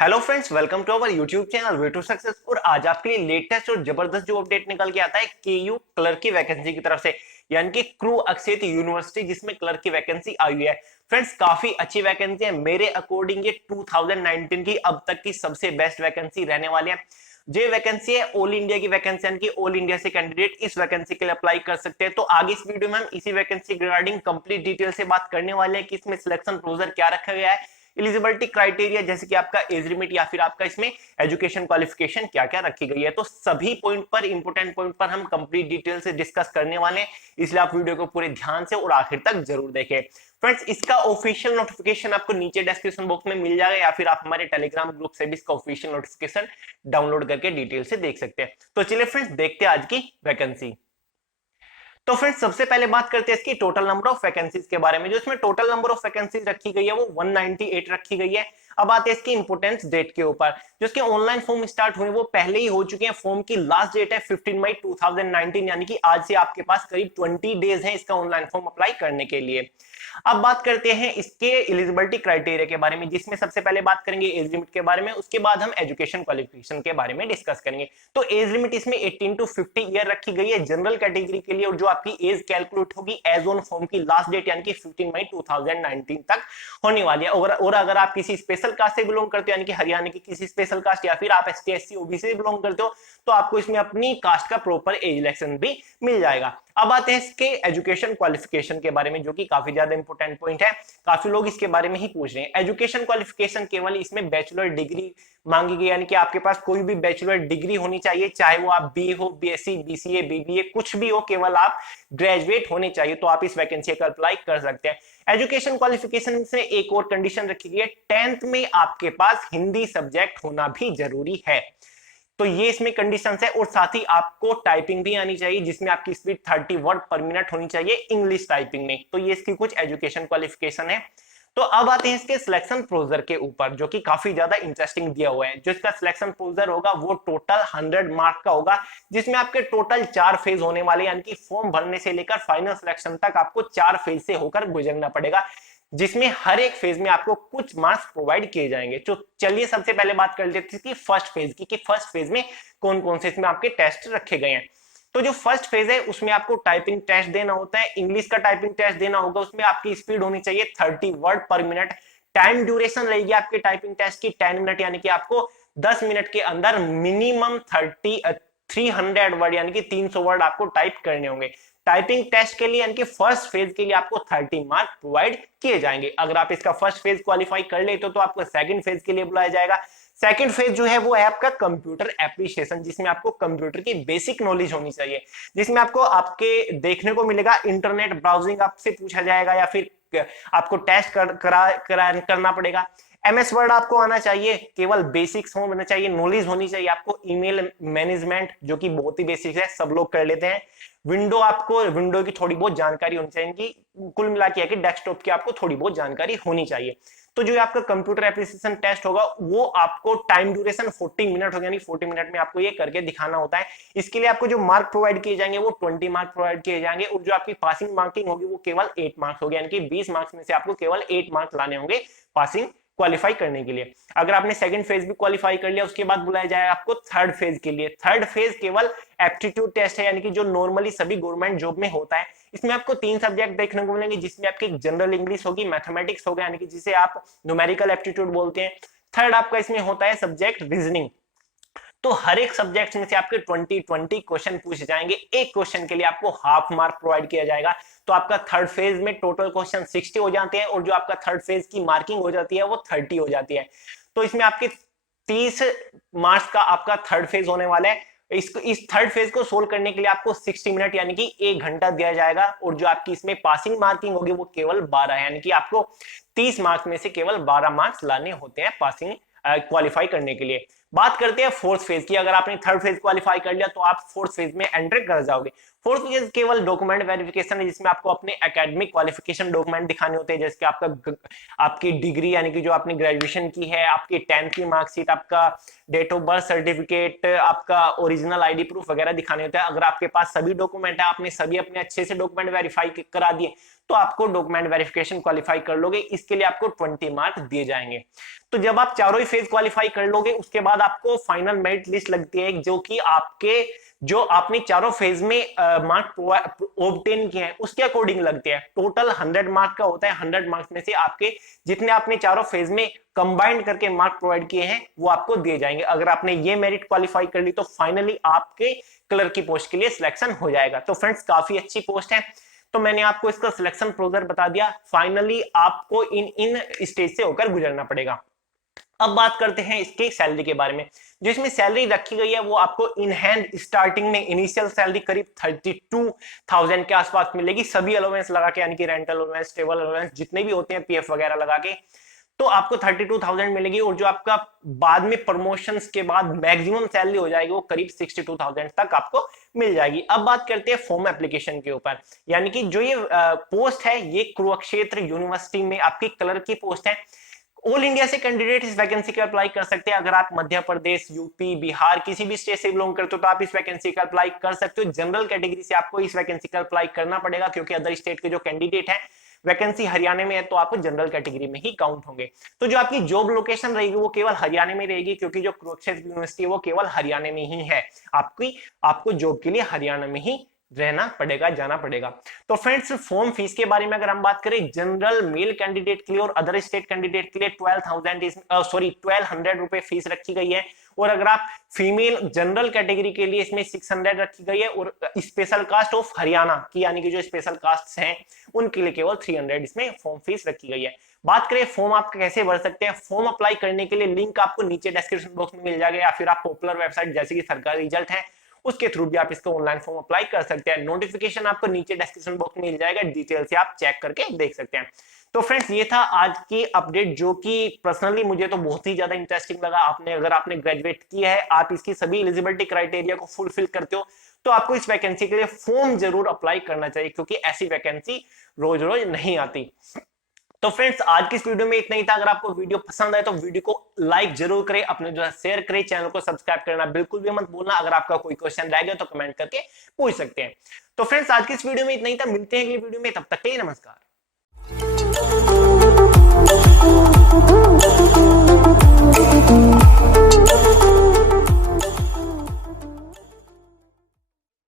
Hello friends, welcome to our YouTube channel way to success. और आज आपके लिए लेटेस्ट और जबरदस्त जो अपडेट निकल के आता है केयू क्लर्क की वैकेंसी की तरफ से, यानी कि क्रू अक्षेत्र यूनिवर्सिटी जिसमें क्लर्क की वैकेंसी आई हुई है। फ्रेंड्स, काफी अच्छी वैकेंसी है। मेरे अकॉर्डिंग ये 2019 की अब तक की सबसे बेस्ट वैकेंसी रहने वाली है। जो वैकेंसी है ऑल इंडिया की वैकेंसी, यानी कि ऑल इंडिया से कैंडिडेट इस वैकेंसी के लिए अप्लाई कर सकते हैं। तो आगे इस वीडियो में हम इसी वैकेंसी रिगार्डिंग कंप्लीट डिटेल से बात करने वाले हैं कि इसमें सिलेक्शन प्रोसीजर क्या रखा गया है, एलिजिबिलिटी क्राइटेरिया जैसे कि आपका एज लिमिट या फिर आपका इसमें एजुकेशन क्वालिफिकेशन क्या क्या रखी गई है। तो सभी पॉइंट पर, इंपोर्टेंट पॉइंट पर हम कंप्लीट डिटेल से डिस्कस करने वाले हैं, इसलिए आप वीडियो को पूरे ध्यान से और आखिर तक जरूर देखें। फ्रेंड्स, इसका ऑफिशियल नोटिफिकेशन आपको नीचे डिस्क्रिप्शन बॉक्स में मिल जाएगा या फिर आप हमारे टेलीग्राम ग्रुप से भी इसका ऑफिशियल नोटिफिकेशन डाउनलोड करके डिटेल से देख सकते हैं। तो चलिए फ्रेंड्स, देखते हैं आज की वैकेंसी। तो फ्रेंड्स, सबसे पहले बात करते हैं इसकी टोटल नंबर ऑफ वैकेंसीज के बारे में। जो इसमें टोटल नंबर ऑफ वैकेंसीज रखी गई है वो 198 रखी गई है। अब आते हैं इसकी इंपोर्टेंस डेट के ऊपर। जो इसके ऑनलाइन फॉर्म स्टार्ट हुए वो पहले ही हो चुके हैं। फॉर्म की लास्ट डेट है 15 मई 2019, यानी कि आज से आपके पास करीब 20 डेज हैं इसका ऑनलाइन फॉर्म अप्लाई करने के लिए। अब बात करते हैं इसके एलिजिबिलिटी क्राइटेरिया के बारे में, जिसमें सबसे पहले बात करेंगे एज लिमिट के बारे में, उसके बाद हम एजुकेशन क्वालिफिकेशन के बारे में डिस्कस करेंगे। तो एज लिमिट इसमें 18 टू 50 ईयर रखी गई है जनरल कैटेगरी के लिए, और जो आपकी एज कैलकुलेट होगी एज ऑन फॉर्म की लास्ट डेट यानी कि 15 मई 2019 तक होने वाली है। और अगर आप किसी स्पेशल कास्ट से बिलोंग करते हो, यानी कि हरियाणा की किसी स्पेशल कास्ट या फिर आप एसटी एससी ओबीसी से बिलोंग करते हो, तो आपको इसमें अपनी कास्ट का प्रॉपर एज इलेक्शन भी मिल जाएगा। अब आते हैं इसके एजुकेशन क्वालिफिकेशन के बारे में, जो कि काफी ज्यादा इंपॉर्टेंट पॉइंट है। काफी लोग इसके बारे में ही पूछ रहे हैं। एजुकेशन क्वालिफिकेशन केवल इसमें बैचलर डिग्री मांगी गई, यानी कि आपके पास कोई भी बैचलर डिग्री होनी चाहिए, चाहे वो आप बीए हो, बीएससी, बीसीए, बीबीए कुछ भी हो, केवल आप ग्रेजुएट होने चाहिए, तो आप इस वैकेंसी का अप्लाई कर सकते हैं। एजुकेशन क्वालिफिकेशन से एक और कंडीशन रखी गई है, 10th में आपके पास हिंदी सब्जेक्ट होना भी जरूरी है। तो ये इसमें कंडीशंस है। और साथ ही आपको टाइपिंग भी आनी चाहिए, जिसमें आपकी स्पीड 30 वर्ड पर मिनट होनी चाहिए इंग्लिश टाइपिंग में। तो ये इसकी कुछ एजुकेशन क्वालिफिकेशन है। तो अब आते हैं इसके सिलेक्शन प्रोसीजर के ऊपर, जो कि काफी ज्यादा इंटरेस्टिंग दिया हुआ है। जो इसका सिलेक्शन प्रोसीजर होगा वो टोटल 100 मार्क का होगा, जिसमें आपके टोटल 4 फेज होने वाले, यानी कि फॉर्म भरने से लेकर फाइनल सिलेक्शन तक आपको 4 फेज से होकर गुजरना पड़ेगा, जिसमें हर एक फेज में आपको कुछ मार्क्स प्रोवाइड किए जाएंगे। तो चलिए सबसे पहले बात कर लेते हैं कि फर्स्ट फेज की, कि फर्स्ट फेज में कौन कौन से इसमें आपके टेस्ट रखे गए हैं। तो जो फर्स्ट फेज है उसमें आपको टाइपिंग टेस्ट देना होता है, इंग्लिश का टाइपिंग टेस्ट देना होगा। उसमें आपकी स्पीड होनी चाहिए 30 वर्ड पर मिनट। टाइम ड्यूरेशन रहेगी आपके टाइपिंग टेस्ट की 10 मिनट, यानी कि आपको 10 मिनट के अंदर मिनिमम 300 वर्ड यानी कि 300 वर्ड आपको टाइप करने होंगे। टाइपिंग टेस्ट के लिए यानी कि फर्स्ट फेज के लिए आपको 30 मार्क प्रोवाइड किए जाएंगे। अगर आप इसका फर्स्ट फेज क्वालिफाई कर लेते हो तो आपको सेकंड फेज के लिए बुलाया जाएगा। सेकंड फेज जो है वो है आपका कंप्यूटर एप्रिसिएशन, जिसमें आपको कंप्यूटर की बेसिक नॉलेज होनी चाहिए, जिसमें आपको आपके देखने को मिलेगा इंटरनेट ब्राउजिंग आपसे पूछा जाएगा, या फिर आपको टेस्ट करना पड़ेगा। एमएस वर्ड आपको आना चाहिए, केवल बेसिक्स होना चाहिए, नॉलेज होनी चाहिए आपको। ईमेल मैनेजमेंट जो कि बहुत ही बेसिक है, सब लोग कर लेते हैं। विंडो की थोड़ी बहुत जानकारी होनी चाहिए, कि कुल मिला के डेस्कटॉप की आपको थोड़ी बहुत जानकारी होनी चाहिए। तो जो आपका कंप्यूटर एप्लीकेशन टेस्ट होगा वो आपको टाइम ड्यूरेशन 40 मिनट होगा, यानी 40 मिनट में आपको ये करके दिखाना होता है। इसके लिए आपको जो मार्क प्रोवाइड किए जाएंगे वो 20 मार्क प्रोवाइड किए जाएंगे, और जो आपकी पासिंग मार्किंग होगी वो केवल 8 मार्क्स होगी, यानी कि 20 मार्क्स में से आपको केवल 8 मार्क्स लाने होंगे पासिंग क्वालिफाई करने के लिए। अगर आपने सेकंड फेज भी क्वालिफाई कर लिया उसके बाद बुलाया जाएगा आपको थर्ड फेज के लिए। थर्ड फेज केवल एप्टीट्यूड टेस्ट है, यानी कि जो नॉर्मली सभी गवर्नमेंट जॉब में होता है। इसमें आपको 3 सब्जेक्ट देखने को मिलेंगे, जिसमें आपकी जनरल इंग्लिश होगी, मैथमेटिक्स होगा यानी कि जिसे आप न्यूमेरिकल एप्टीट्यूड बोलते हैं। थर्ड आपका इसमें होता है सब्जेक्ट रीजनिंग। तो हर एक सब्जेक्ट में से आपके 20 क्वेश्चन पूछे जाएंगे। एक क्वेश्चन के लिए आपको हाफ मार्क प्रोवाइड किया जाएगा। तो आपका थर्ड फेज में टोटल क्वेश्चन 60 हो जाते हैं, और जो आपका थर्ड फेज की मार्किंग हो जाती है वो 30 हो जाती है। तो इसमें आपके 30 मार्क्स का आपका थर्ड फेज होने वाला है। इस थर्ड फेज को सोल्व करने के लिए आपको 60 मिनट यानी कि 1 घंटा दिया जाएगा, और जो आपकी इसमें पासिंग मार्किंग होगी वो केवल 12 है, यानी कि आपको 30 मार्क्स में से केवल 12 मार्क्स लाने होते हैं पासिंग क्वालिफाई करने के लिए। बात करते हैं फोर्थ फेज की। अगर आपने थर्ड फेज क्वालिफाई कर लिया तो आप फोर्थ फेज में एंटर कर जाओगे। फोर्थ फेज केवल डॉक्यूमेंट वेरिफिकेशन है, जिसमें आपको अपने एकेडमिक क्वालिफिकेशन डॉक्यूमेंट दिखाने होते हैं, जैसे कि आपकी डिग्री यानी कि जो आपने ग्रेजुएशन की है, आपकी 10th की मार्कशीट, आपका डेट ऑफ बर्थ सर्टिफिकेट, आपका ओरिजिनल आईडी प्रूफ वगैरह दिखाने होते हैं। अगर आपके पास सभी डॉक्यूमेंट है, आपने सभी अपने अच्छे से डॉक्यूमेंट वेरीफाई करा दिए, तो आपको डॉक्यूमेंट वेरिफिकेशन क्वालिफाई कर लोगे। इसके लिए आपको 20 मार्क दिए जाएंगे। तो जब आप चारों ही फेज क्वालिफाई कर लोगे, उसके बाद आपको फाइनल मेरिट लिस्ट लगती है, जो कि आपके जो आपने चारों फेज में मार्क ऑब्टेन किए हैं उसके अकॉर्डिंग लगते हैं। टोटल 100 मार्क का होता है। 100 मार्क्स में से आपके जितने आपने चारों फेज में कंबाइंड करके मार्क प्रोवाइड किए हैं वो आपको दिए जाएंगे। अगर आपने ये मेरिट क्वालिफाई कर ली तो फाइनली आपके क्लर्क की पोस्ट के लिए सिलेक्शन हो जाएगा। तो फ्रेंड्स काफी अच्छी पोस्ट है, तो मैंने आपको इसका सिलेक्शन प्रोसीजर बता दिया। फाइनली आपको इन स्टेज से होकर गुजरना पड़ेगा। अब बात करते हैं इसकी सैलरी के बारे में। जो इसमें सैलरी रखी गई है वो आपको इन हैंड स्टार्टिंग में इनिशियल सैलरी करीब 32,000 के आसपास मिलेगी, सभी अलाउंस लगा के, यानी कि रेंटल अलाउंस, ट्रेवल अलाउंस जितने भी होते हैं, पीएफ वगैरह लगा के, तो आपको 32,000 मिलेगी। और जो आपका बाद में प्रमोशंस के बाद मैक्सिमम सैलरी हो जाएगी वो करीब 62,000 तक आपको मिल जाएगी। अब बात करते हैं फॉर्म एप्लीकेशन के ऊपर, यानी कि जो ये पोस्ट है ये कुरुक्षेत्र यूनिवर्सिटी में आपकी क्लर्क की पोस्ट है। ऑल इंडिया से कैंडिडेट इस वैकेंसी का अप्लाई कर सकते हैं। अगर आप मध्य प्रदेश, यूपी, बिहार किसी भी स्टेट से बिलोंग करते हो तो आप इस वैकेंसी का अप्लाई कर सकते हो। जनरल कैटेगरी से आपको इस वैकेंसी का अप्लाई करना पड़ेगा, क्योंकि अदर स्टेट के जो कैंडिडेट है, वैकेंसी हरियाणा में है तो आपको जनरल कैटेगरी में ही काउंट होंगे। तो जो आपकी जॉब लोकेशन रहेगी वो केवल हरियाणा में रहेगी, क्योंकि जो कुरुक्षेत्र यूनिवर्सिटी है वो केवल हरियाणा में ही है। आपको जॉब के लिए हरियाणा में ही रहना पड़ेगा, जाना पड़ेगा। तो फ्रेंड्स फॉर्म फीस के बारे में अगर हम बात करें, जनरल मेल कैंडिडेट के लिए और अदर स्टेट कैंडिडेट के लिए 1200 रुपए फीस रखी गई है। और अगर आप फीमेल जनरल कैटेगरी के लिए इसमें 600 रखी गई है। और स्पेशल कास्ट ऑफ हरियाणा की, यानी कि जो स्पेशल कास्ट हैं उनके लिए केवल 300 इसमें फॉर्म फीस रखी गई है। बात करें फॉर्म आप कैसे भर सकते हैं, फॉर्म अप्लाई करने के लिए लिंक आपको नीचे डिस्क्रिप्शन बॉक्स में मिल जाएगा, या फिर आप पॉपुलर वेबसाइट जैसे कि सरकारी रिजल्ट है उसके थ्रू भी आप इसका ऑनलाइन फॉर्म अप्लाई कर सकते हैं। नोटिफिकेशन आपको नीचे डिस्क्रिप्शन बॉक्स में मिल जाएगा, डिटेल से आप चेक करके देख सकते हैं। तो फ्रेंड्स ये था आज की अपडेट, जो कि पर्सनली मुझे तो बहुत ही ज्यादा इंटरेस्टिंग लगा। अगर आपने ग्रेजुएट किया है, आप इसकी सभी एलिजिबिलिटी क्राइटेरिया को फुलफिल करते हो, तो आपको इस वैकेंसी के लिए फॉर्म जरूर अप्लाई करना चाहिए, क्योंकि ऐसी वैकेंसी रोज रोज नहीं आती। तो फ्रेंड्स आज की इस वीडियो में इतना ही था। अगर आपको वीडियो पसंद आए तो वीडियो को लाइक जरूर करें, अपने जो है शेयर करें, चैनल को सब्सक्राइब करना बिल्कुल भी मत भूलना। अगर आपका कोई क्वेश्चन रह गया तो कमेंट करके पूछ सकते हैं। तो फ्रेंड्स आज की इस वीडियो में इतना ही था, मिलते हैं अगली वीडियो में, तब तक के लिए नमस्कार।